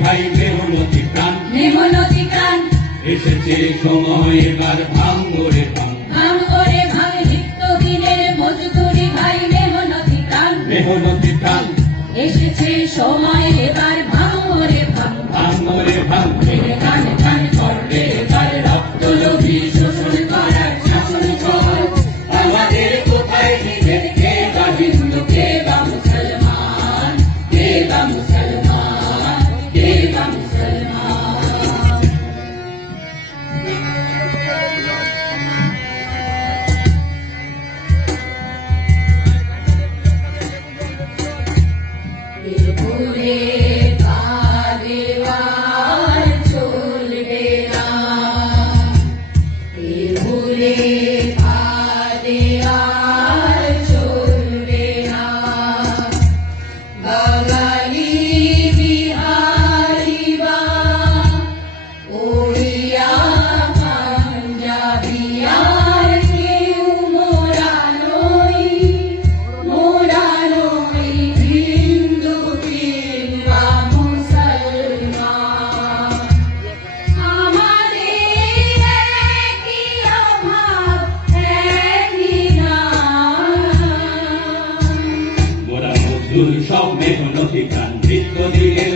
ভাই মেহনতি প্রাণ এসেছে সময় এবার ভাঙরে ভাঙ নিত্যদিনের মজদুরি ভাই মেহনতি প্রাণ এসেছে সময় এবার ভাঙরে ভাঙ টান টান করবে এবার রক্ত লোভী শোষণ করার শাসন কর আমাদের কোথায় নিজের কে বা হিন্দু কে বা মুসলমান কে বা মুসলমান কে বা মুসলমান ভুলে দেওয়ার চলবে না ভুলে দেওয়ার চলবে না বাঙালি বিহারি বা ওড়িয়া পাঞ্জাবি আর কেউ মোরা নই হিন্দু কিংবা মুসলমান আমাদের একই অভাব একই নাম মোরা মজদুর সব মেহনতি প্রাণ নিত্যদিনের